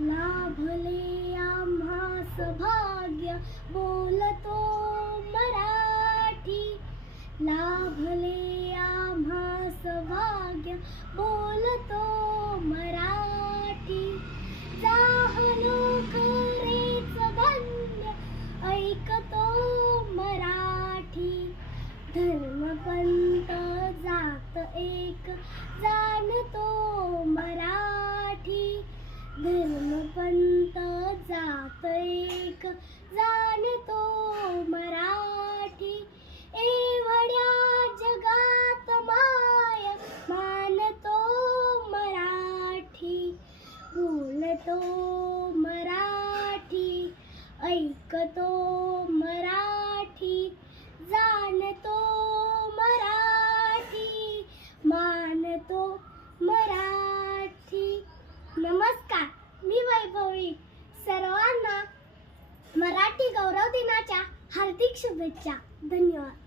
लाभले आम्हास भाग्य बोलतो मराठी. लाभले आम्हास भाग्य बोलतो मराठी. जाहलो खरेच ऐकतो मराठी. धर्मपंत जात एक जाणतो धर्मपंत जात एक जाणतो मराठी. एवढ्या जगात माय मानतो मराठी. बोलतो मराठी. ऐकतो मराठी. मराठी गौरव दिनाच्या हार्दिक शुभेच्छा. धन्यवाद.